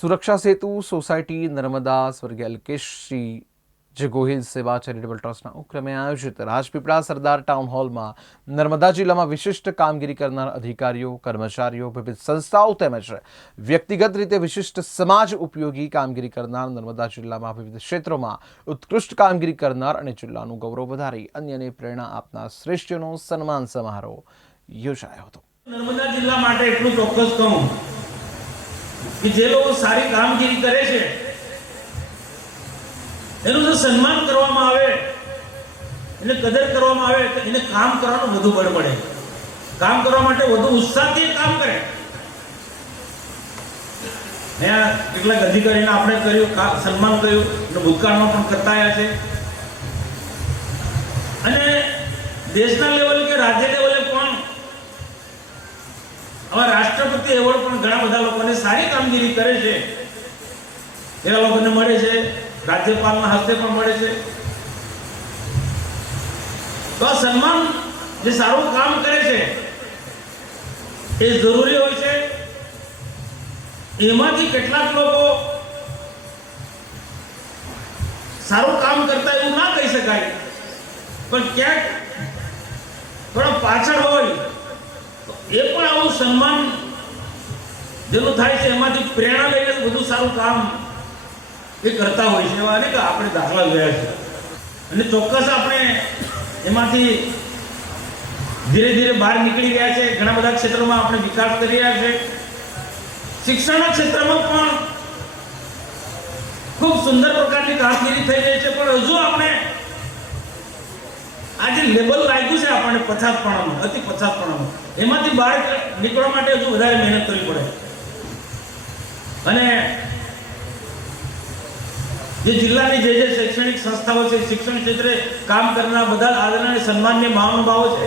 સુરક્ષા સેતુ સોસાયટી નર્મદા સ્વર્ગીય અલ્કેશશ્રી જે ગોહિલ સેવા ચેરિટેબલ ટ્રસ્ટના ઉપક્રમે આયોજિત રાજપીપળા સરદાર ટાઉન હોલમાં નર્મદા જિલ્લામાં વિશિષ્ટ કામગીરી કરનાર અધિકારીઓ, કર્મચારીઓ, વિવિધ સંસ્થાઓ તેમજ વ્યક્તિગત રીતે વિશિષ્ટ સમાજ ઉપયોગી કામગીરી કરનાર નર્મદા જિલ્લામાં વિવિધ ક્ષેત્રોમાં ઉત્કૃષ્ટ કામગીરી કરનાર અને જિલ્લાનું ગૌરવ વધારી અન્યને પ્રેરણા આપનાર શ્રેષ્ઠનો સન્માન સમારોહ યોજાયો હતો. નર્મદા જિલ્લા માટે એટલું ચોક્કસ કહું કે જે લોકો સારી કામગીરી કરે છે, એનું જો સન્માન કરવામાં આવે, એને કદર કરવામાં આવે, તો એને કામ કરવાનું વધુ બળ પડે કામ કરવા માટે વધુ ઉત્સાહથી કામ કરે. અહીંયા કેટલાક અધિકારીને આપણે કર્યું સન્માન કર્યું, અને ભૂતકાળમાં પણ કરતા આવ્યા છે. અને દેશના લેવલ કે રાજ્ય લેવલે આવા રાષ્ટ્રપતિ એવોર્ડ પણ ઘણા બધા લોકોને સારી કામગીરી કરે છે. એવા લોકોને મળે છે. રાજ્યપાલના હસ્તે પણ મળે છે. તો આ સન્માન જે સારું કામ કરે છે, એ જરૂરી હોય છે. એમાંથી કેટલાક લોકો સારું કામ કરતા એવું ના કહી શકાય. પણ ક્યાંક થોડા પાછળ હોય એ પણ આવું સન્માન જેનું થાય છે, એમાંથી પ્રેરણા લઈને બધું સારું કામ એ કરતા હોય છે, એવા અનેક આપણે દાખલા જોયા છે. અને ચોક્કસ આપણે એમાંથી ધીરે ધીરે બહાર નીકળી રહ્યા છે, ઘણા બધા ક્ષેત્રોમાં આપણે વિકાસ કરી રહ્યા છે. શિક્ષણના ક્ષેત્રમાં પણ ખૂબ સુંદર પ્રકારની કામગીરી થઈ રહી છે, પણ હજુ આપણે આ જે લેબલ લાગ્યું છે આપણને પછાતપણામાં, અતિ પછાતપણામાં, એમાંથી બહાર નીકળવા માટે હજુ વધારે મહેનત કરવી પડે. અને જે જિલ્લાની જે જે શૈક્ષણિક સંસ્થાઓ છે, શિક્ષણ ક્ષેત્રે કામ કરનાર બધા આદરણીય સન્માનીય મહાનુભાવો છે,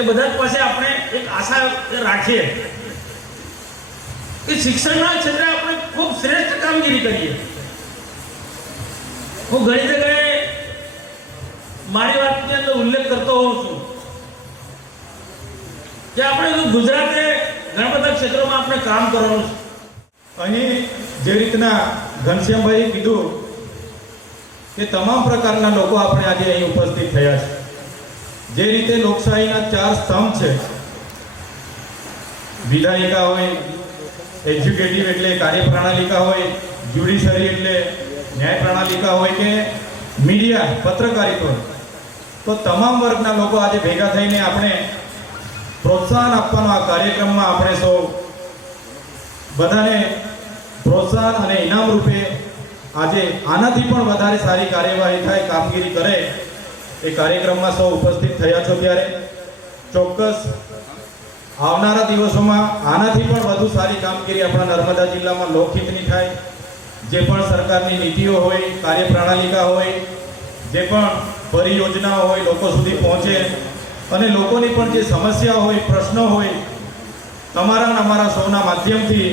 એ બધા પાસે આપણે એક આશા રાખીએ. કે શિક્ષણના ક્ષેત્રે આપણે ખૂબ શ્રેષ્ઠ કામગીરી કરીએ. હું ઘણી જગ્યાએ મારી વાતની અંદર ઉલ્લેખ કરતો હોઉં છું કે આપણે ગુજરાતે ઘણા બધા ક્ષેત્રોમાં આપણે કામ કરવાનું છે. અહીં જે રીતના ઘનશ્યામભાઈએ કીધું કે તમામ પ્રકારના લોકો આપણે આજે અહીં ઉપસ્થિત થયા છે. જે રીતે લોકશાહીના ચાર સ્તંભ છે. વિધાયિકા હોય, એક્ઝિક્યુટિવ એટલે કાર્યપ્રણાલિકા હોય, જ્યુડિશરી એટલે ન્યાય પ્રણાલિકા હોય કે મીડિયા, પત્રકારિતા હોય. તો તમામ વર્ગના લોકો આજે ભેગા થઈને આપણે પ્રોત્સાહન આપવાનો આ કાર્યક્રમમાં આપણે સૌ બધાને પ્રોત્સાહન અને ઇનામ રૂપે આજે આનાથી પણ વધારે સારી કાર્યવાહી થાય, કામગીરી કરે એ કાર્યક્રમમાં સૌ ઉપસ્થિત થયા છો ત્યારે. ચોક્કસ આવનારા દિવસોમાં આનાથી પણ વધુ સારી કામગીરી આપણા નર્મદા જિલ્લામાં લોકહિતની થાય. જે પણ સરકારની નીતિઓ હોય, કાર્યપ્રણાલિકા હોય, જે પણ પરિયોજનાઓ હોય, લોકો સુધી પહોંચે. અને લોકોની પણ જે સમસ્યા હોય, પ્રશ્નો હોય, તમારા અમારા સૌના માધ્યમથી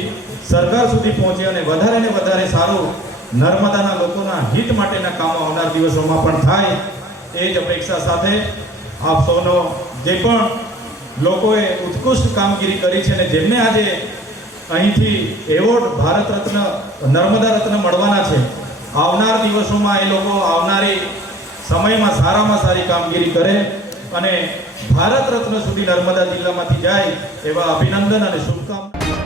સરકાર સુધી પહોંચે અને વધારે ને વધારે સારું નર્મદાના લોકોના હિત માટેના કામો આવનાર દિવસોમાં પણ થાય, એ જ અપેક્ષા સાથે આપ સૌનો જે પણ લોકોએ ઉત્કૃષ્ટ કામગીરી કરી છે અને જેમને આજે અહીંથી એવોર્ડ ભારત રત્ન, નર્મદા રત્ન મળવાના છે, આવનાર દિવસોમાં એ લોકો આવનારી સમયમાં સારામાં સારી કામગીરી કરે અને ભારત રત્ન સુધી નર્મદા જિલ્લામાંથી જાય એવા અભિનંદન અને શુભકામના.